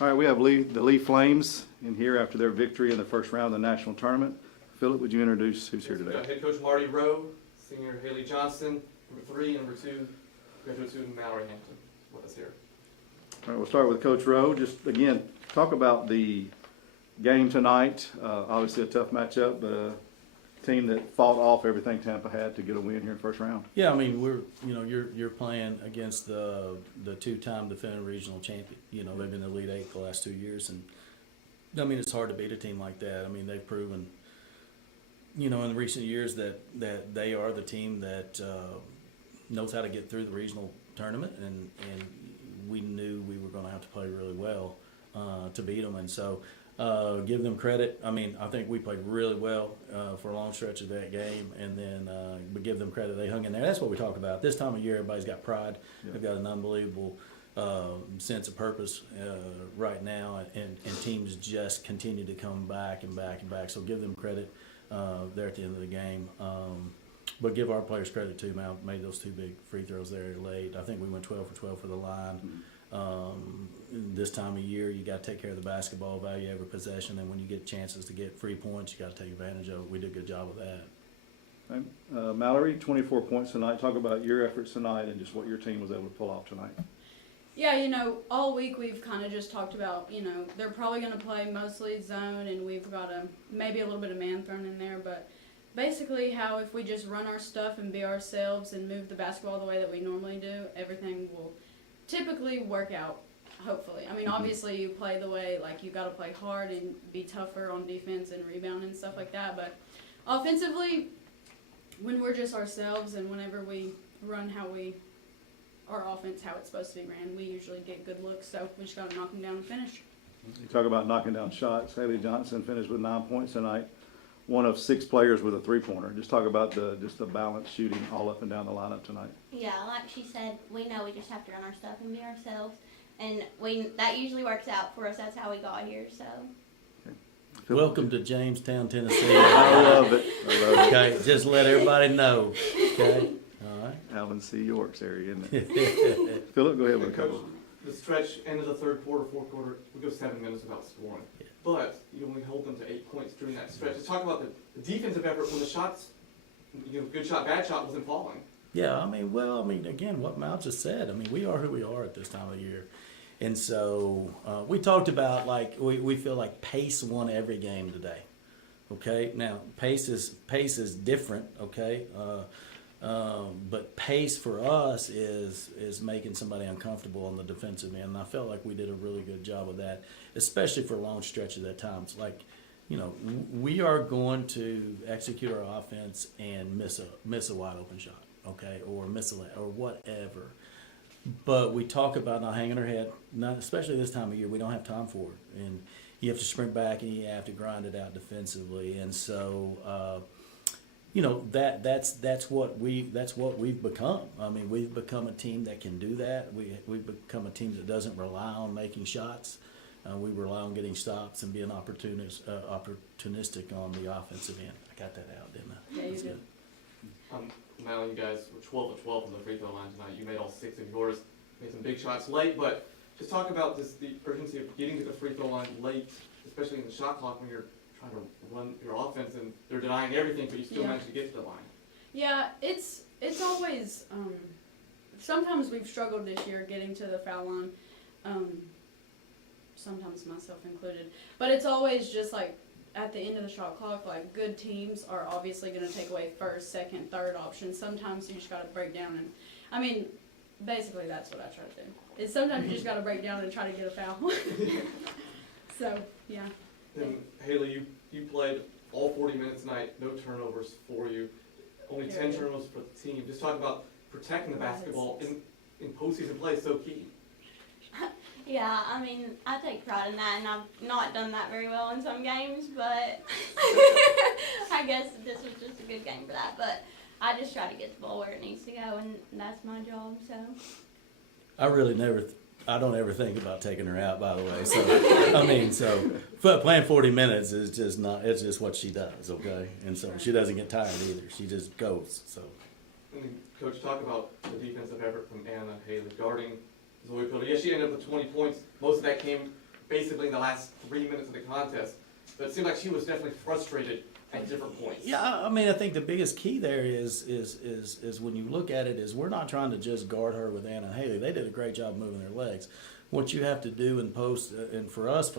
All right, we have the Lee Flames in here after their victory in the first round of the national tournament. Philip, would you introduce who's here today? Head coach Rowe, senior Haylee Johnson, number 3, and number 2, graduate student Mallory Hampton with us here. All right, we'll start with Coach Rowe. Just again, talk about the game tonight. Obviously a tough matchup, but a team that fought off everything Tampa had to get a win here in the first round. Yeah, I mean you're playing against the two-time defending regional champion. They've been in the Elite Eight the last 2 years, and I mean it's hard to beat a team like that. I mean they've proven, in recent years that they are the team that knows how to get through the regional tournament, and we knew we were going to have to play really well to beat them, and so. Give them credit. I mean, I think we played really well for a long stretch of that game, and then but give them credit. They hung in there. That's what we talk about. This time of year, everybody's got pride. Yeah. They've got an unbelievable sense of purpose right now, and teams just continue to come back and back and back. So give them credit there at the end of the game. But give our players credit too. Mal made those 2 big free throws there late. I think we went 12 for 12 for the line. This time of year, you got to take care of the basketball, value every possession, and when you get chances to get free points, you got to take advantage of it. We did a good job of that. Okay. Mallory, 24 points tonight. Talk about your efforts tonight and just what your team was able to pull off tonight. Yeah, all week we've kind of just talked about, they're probably going to play mostly zone, and we've got maybe a little bit of man thrown in there, but basically how if we just run our stuff and be ourselves and move the basketball the way that we normally do, everything will typically work out, hopefully. I mean, obviously you play the way, you got to play hard and be tougher on defense and rebound and stuff like that, but offensively, when we're just ourselves and whenever we run our offense how it's supposed to be ran, we usually get good looks, so we just got to knock them down and finish. You talk about knocking down shots. Haylee Johnson finished with 9 points tonight. One of 6 players with a 3-pointer. Just talk about the balanced shooting all up and down the lineup tonight. Yeah, like she said, we know we just have to run our stuff and be ourselves, and that usually works out for us. That's how we got here. So. Okay. Welcome to Jamestown, Tennessee. I love it. Okay, just let everybody know. Okay, all right. Alvin C. York's area, isn't it? Philip, go ahead with a couple. The stretch, end of the third quarter, fourth quarter, we go 7 minutes without scoring. Yeah. But you only hold them to 8 points during that stretch. Let's talk about the defensive effort when the shots, good shot, bad shot wasn't falling. Yeah, again, what Mal just said. I mean, we are who we are at this time of year. And so we talked about, we feel like pace won every game today. Okay? Now, pace is different, okay? But pace for us is making somebody uncomfortable on the defensive end. And I felt like we did a really good job of that, especially for long stretches at times. We are going to execute our offense and miss a wide open shot, okay, or miss a lay or whatever. But we talk about not hanging our head, not especially this time of year. We don't have time for it, and you have to sprint back and you have to grind it out defensively. And so. That's what we've become. I mean, we've become a team that can do that. We've become a team that doesn't rely on making shots. We rely on getting stops and being opportunistic on the offensive end. I got that out, didn't I? Yeah, you did. Now you guys were 12 of 12 from the free throw line tonight. You made all 6 of yours. Made some big shots late, but just talk about the urgency of getting to the free throw line late, especially in the shot clock when you're trying to run your offense and they're denying everything, but you still manage to get to the line. Yeah, it's always sometimes we've struggled this year getting to the foul line, sometimes myself included, but it's always just at the end of the shot clock, good teams are obviously going to take away first, second, third options. Sometimes you just got to break down, and basically that's what I try to do. Is sometimes you just got to break down and try to get a foul. So yeah. And Haylee, you played all 40 minutes tonight, no turnovers for you, only 10 turnovers for the team. Just talk about protecting the basketball in postseason play is so key. Yeah, I take pride in that, and I've not done that very well in some games, but I guess this was just a good game for that. But I just try to get the ball where it needs to go, and that's my job, so. I don't ever think about taking her out, by the way. So, but playing 40 minutes is just not, it's just what she does, okay? And so she doesn't get tired either. She just goes, so. Coach, talk about the defensive effort from Anna Haylee guarding Zoe Pilder. Yeah, she ended up with 20 points. Most of that came basically in the last 3 minutes of the contest. But it seemed like she was definitely frustrated at different points. Yeah, I mean, I think the biggest key there is when you look at it is we're not trying to just guard her with Anna and Haley. They did a great job moving their legs. What you have to do in post, and for us,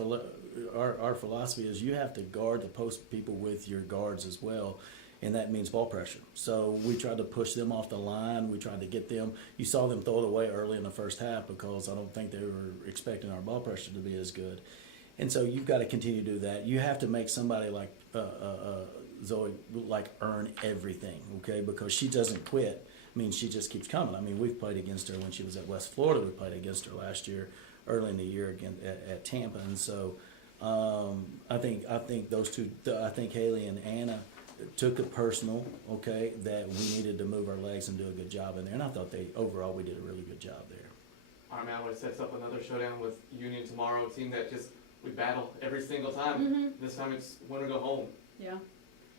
our philosophy is you have to guard the post people with your guards as well, and that means ball pressure. So we tried to push them off the line. We tried to get them. You saw them throw it away early in the first half because I don't think they were expecting our ball pressure to be as good. And so you've got to continue to do that. You have to make somebody like Zoe like earn everything, okay? Because she doesn't quit. I mean, she just keeps coming. I mean, we've played against her when she was at West Florida. We played against her last year, early in the year again at Tampa. And so I think those two. I think Haley and Anna took it personal, okay, that we needed to move our legs and do a good job in there. And I thought overall we did a really good job there. All right, man, I want to set up another showdown with Union tomorrow. A team that just we battle every single time. Mhm. This time it's win or go home. Yeah,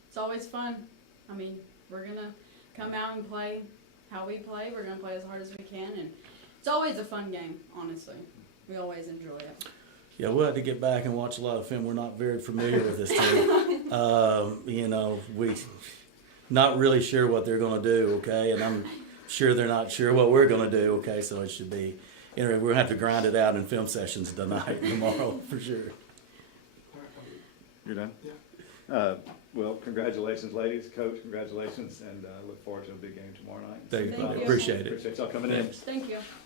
it's always fun. I mean, we're gonna come out and play how we play. We're gonna play as hard as we can, and it's always a fun game. Honestly, we always enjoy it. Yeah, we'll have to get back and watch a lot of film. We're not very familiar with this team. You know, we not really sure what they're going to do, okay? And I'm sure they're not sure what we're going to do, okay? So it should be, anyway, we'll have to grind it out in film sessions tonight and tomorrow for sure. All right, You're done? Yeah. Well, congratulations, ladies. Coach, congratulations, and look forward to a big game tomorrow night. Thank you, Thank buddy. you. Appreciate it. Appreciate y'all coming in. Thank you.